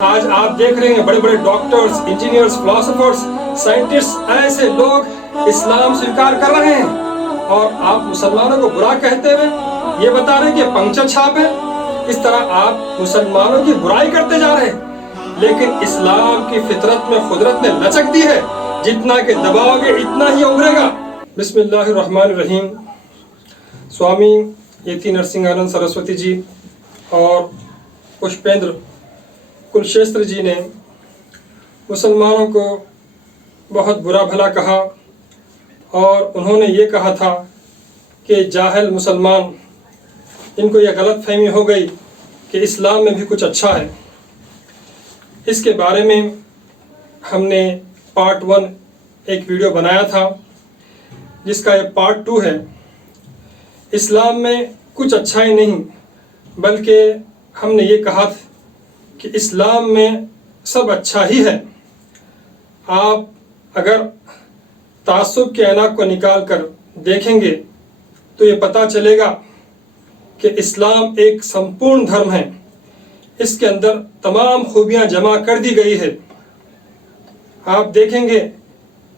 آج آپ دیکھ رہے ہیں بڑے بڑے ڈاکٹرز، انجینئرز، فلاسفرز، سائنٹسٹ، ایسے لوگ اسلام سویکار کر رہے ہیں اور آپ مسلمانوں کو برا کہتے ہوئے یہ بتا رہے ہیں کہ پنکچر چھاپ ہے۔ اس طرح آپ مسلمانوں کی برائی کرتے جا رہے ہیں، لیکن اسلام کی فطرت میں قدرت نے لچک دی ہے، جتنا کہ دباؤ گے اتنا ہی ابھرے گا۔ بسم اللہ الرحمن الرحیم۔ سوامی یتی نرسنگھانند سرسوتی جی اور پشپیندر کلشیستر جی نے مسلمانوں کو بہت برا بھلا کہا، اور انہوں نے یہ کہا تھا کہ جاہل مسلمان، ان کو یہ غلط فہمی ہو گئی کہ اسلام میں بھی کچھ اچھا ہے۔ اس کے بارے میں ہم نے پارٹ 1 ایک ویڈیو بنایا تھا، جس کا یہ پارٹ 2 ہے۔ اسلام میں کچھ اچھا ہی نہیں، بلکہ ہم نے یہ کہا کہ اسلام میں سب اچھا ہی ہے۔ آپ اگر تعصب کے عینک کو نکال کر دیکھیں گے تو یہ پتہ چلے گا کہ اسلام ایک سمپورن دھرم ہے۔ اس کے اندر تمام خوبیاں جمع کر دی گئی ہے۔ آپ دیکھیں گے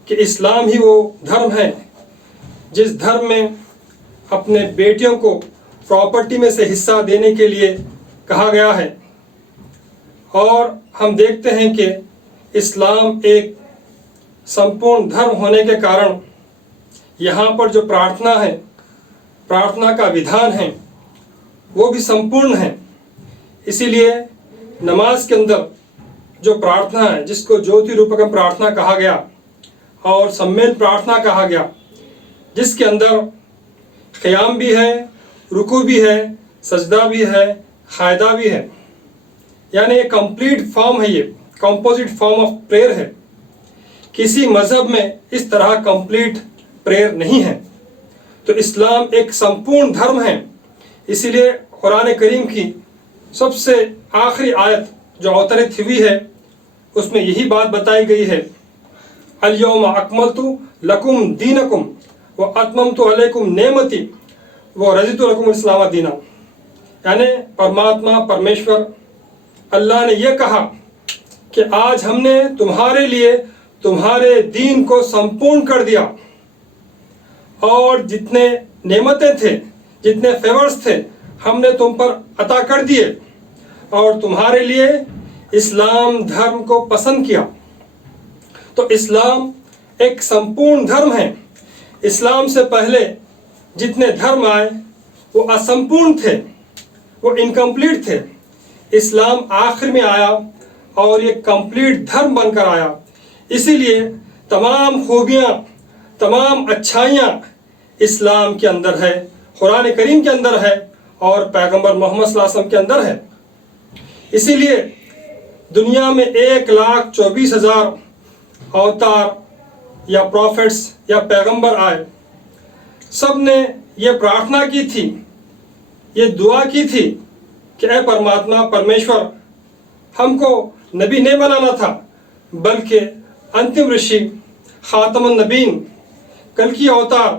کہ اسلام ہی وہ دھرم ہے جس دھرم میں اپنے بیٹیوں کو پراپرٹی میں سے حصہ دینے کے لیے کہا گیا ہے، اور ہم دیکھتے ہیں کہ اسلام ایک سمپورن دھرم ہونے کے کارن یہاں پر جو پرارتھنا ہے، پرارتھنا کا ودھان ہے، وہ بھی سمپورن ہے۔ اسی لیے نماز کے اندر جو پرارتھنا ہے، جس کو جیوتی روپکم پرارتھنا کہا گیا اور سمیت پرارتھنا کہا گیا، جس کے اندر قیام بھی ہے، رکوع بھی ہے، سجدہ بھی ہے، قاعدہ بھی ہے، یعنی یہ کمپلیٹ فارم ہے، یہ کمپوزٹ فارم آف پریئر ہے۔ کسی مذہب میں اس طرح کمپلیٹ پریئر نہیں ہے۔ تو اسلام ایک سمپورن دھرم ہے۔ اسی لیے قرآن کریم کی سب سے آخری آیت جو اوترت ہوئی ہے، اس میں یہی بات بتائی گئی ہے، الیوم اکملت لکم دینکم واتممت علیکم نعمتی ورضیت لکم الاسلام دینا۔ یعنی پرماتما، پرمیشور اللہ نے یہ کہا کہ آج ہم نے تمہارے لیے تمہارے دین کو سمپورن کر دیا، اور جتنے نعمتیں تھے، جتنے فیورز تھے، ہم نے تم پر عطا کر دیے، اور تمہارے لیے اسلام دھرم کو پسند کیا۔ تو اسلام ایک سمپورن دھرم ہے۔ اسلام سے پہلے جتنے دھرم آئے وہ اسمپورن تھے، وہ انکمپلیٹ تھے۔ اسلام آخر میں آیا اور یہ کمپلیٹ دھرم بن کر آیا۔ اسی لیے تمام خوبیاں، تمام اچھائیاں اسلام کے اندر ہے، قرآن کریم کے اندر ہے، اور پیغمبر محمد صلی اللہ علیہ وسلم کے اندر ہے۔ اسی لیے دنیا میں 1,24,000 اوتار یا پروفٹس یا پیغمبر آئے، سب نے یہ پرارتھنا کی تھی، یہ دعا کی تھی کہ اے پرماتما، پرمیشور، ہم کو نبی نہیں بنانا تھا، بلکہ انتم رشی، خاتم النبین، کلکی اوتار،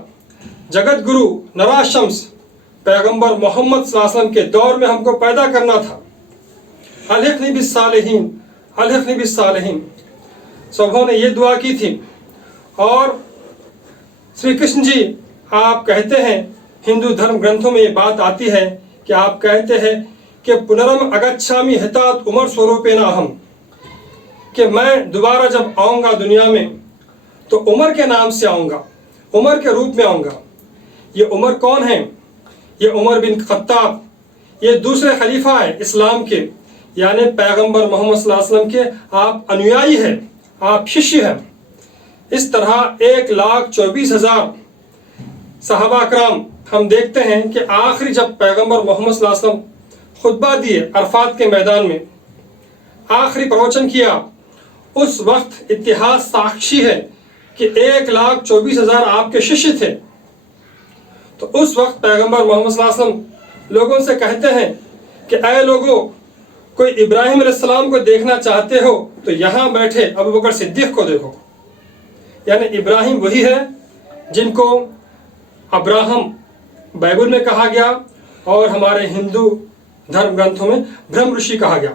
جگت گرو، نرا شمس، پیغمبر محمد صلی اللہ علیہ وسلم کے دور میں ہم کو پیدا کرنا تھا۔ الحقنی بالصالحین، الحقنی بالصالحین، سبوں نے یہ دعا کی تھی۔ اور شری کرشن جی، آپ کہتے ہیں، ہندو دھرم گرنتھوں میں یہ بات آتی ہے کہ آپ کہتے ہیں کہ پنرم اگچھامی ہتات عمر سوروپینا اہم، کہ میں دوبارہ جب آؤں گا دنیا میں تو عمر کے نام سے آؤں گا، عمر کے روپ میں آؤں گا۔ یہ عمر کون ہیں؟ یہ عمر بن خطاب، یہ دوسرے خلیفہ ہیں اسلام کے، یعنی پیغمبر محمد صلی اللہ علیہ وسلم کے آپ انویائی ہیں، آپ ششیہ ہیں۔ اس طرح 1,24,000 صحابہ اکرام، ہم دیکھتے ہیں کہ آخری جب پیغمبر محمد صلی اللہ علیہ وسلم خطبہ دیے عرفات کے میدان میں، آخری پروچن کیا، اس وقت اتہاس ساکشی ہے کہ 1,24,000 آپ کے ششیہ تھے۔ تو اس وقت پیغمبر محمد صلی اللہ علیہ وسلم لوگوں سے کہتے ہیں کہ اے لوگوں، کوئی ابراہیم علیہ السلام کو دیکھنا چاہتے ہو تو یہاں بیٹھے ابوبکر صدیق کو دیکھو۔ یعنی ابراہیم وہی ہے جن کو ابراہم بائبل میں کہا گیا اور ہمارے ہندو دھرم گرنتھوں میں برہم رشی کہا گیا۔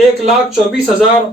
1,24,000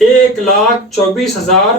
1,24,000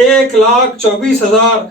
1,24,000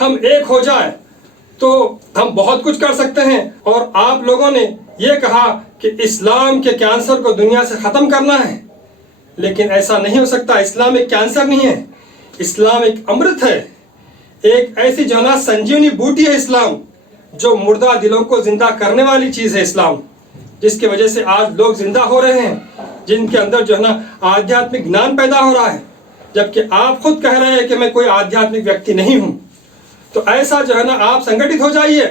ہم ایک ہو جائے تو ہم بہت کچھ کر سکتے ہیں۔ اور آپ لوگوں نے یہ کہا کہ اسلام کے کینسر کو دنیا سے ختم کرنا ہے، لیکن ایسا نہیں ہو سکتا۔ اسلام ایک کینسر نہیں ہے، اسلام ایک امرت ہے، ایک ایسی جو ہے نا سنجیونی بوٹی ہے اسلام، جو مردہ دلوں کو زندہ کرنے والی چیز ہے اسلام، جس کی وجہ سے آج لوگ زندہ ہو رہے ہیں، جن کے اندر جو ہے نا آدھیاتمک گنان پیدا ہو رہا ہے، جبکہ آپ خود کہہ رہے ہیں کہ میں کوئی آدھیاتمک ویکتی نہیں ہوں۔ تو ایسا جو ہے نا آپ سنگٹت ہو جائیے۔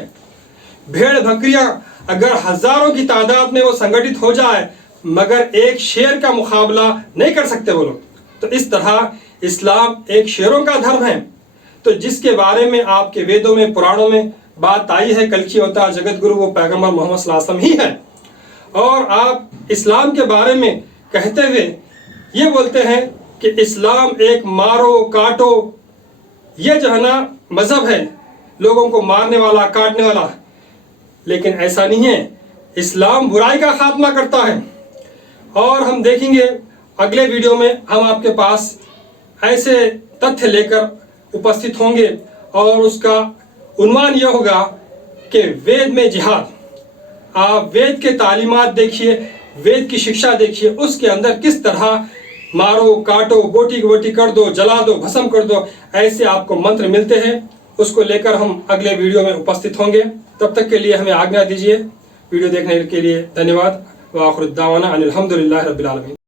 بھیڑ بکریاں اگر ہزاروں کی تعداد میں وہ سنگٹت ہو جائے مگر ایک شیر کا مقابلہ نہیں کر سکتے وہ لوگ۔ تو اس طرح اسلام ایک شیروں کا دھرم ہے، تو جس کے بارے میں آپ کے ویدوں میں پرانوں میں بات آئی ہے، کلکی اوتار جگت گرو وہ پیغمبر محمد صلی اللہ علیہ وسلم ہی ہے۔ اور آپ اسلام کے بارے میں کہتے ہوئے یہ بولتے ہیں کہ اسلام ایک مارو کاٹو، یہ جو ہے نا مذہب ہے لوگوں کو مارنے والا کاٹنے والا، لیکن ایسا نہیں ہے۔ اسلام برائی کا خاتمہ کرتا ہے۔ اور ہم دیکھیں گے اگلے ویڈیو میں ہم آپ کے پاس ایسے تتھیہ لے کر اپستھت ہوں گے، اور اس کا عنوان یہ ہوگا کہ وید میں جہاد۔ آپ وید کے تعلیمات دیکھیے، وید کی شکشا دیکھیے، اس کے اندر کس طرح مارو کاٹو، بوٹی کی بوٹی کر دو، جلا دو، بھسم کر دو، ایسے آپ کو منتر ملتے ہیں۔ اس کو لے کر ہم اگلے ویڈیو میں اپستھت ہوں گے۔ تب تک کے لیے ہمیں آگیا دیجیے۔ ویڈیو دیکھنے کے لیے دھنیہ واد۔ وآخر الدعوانا ان الحمد للہ رب العالمین۔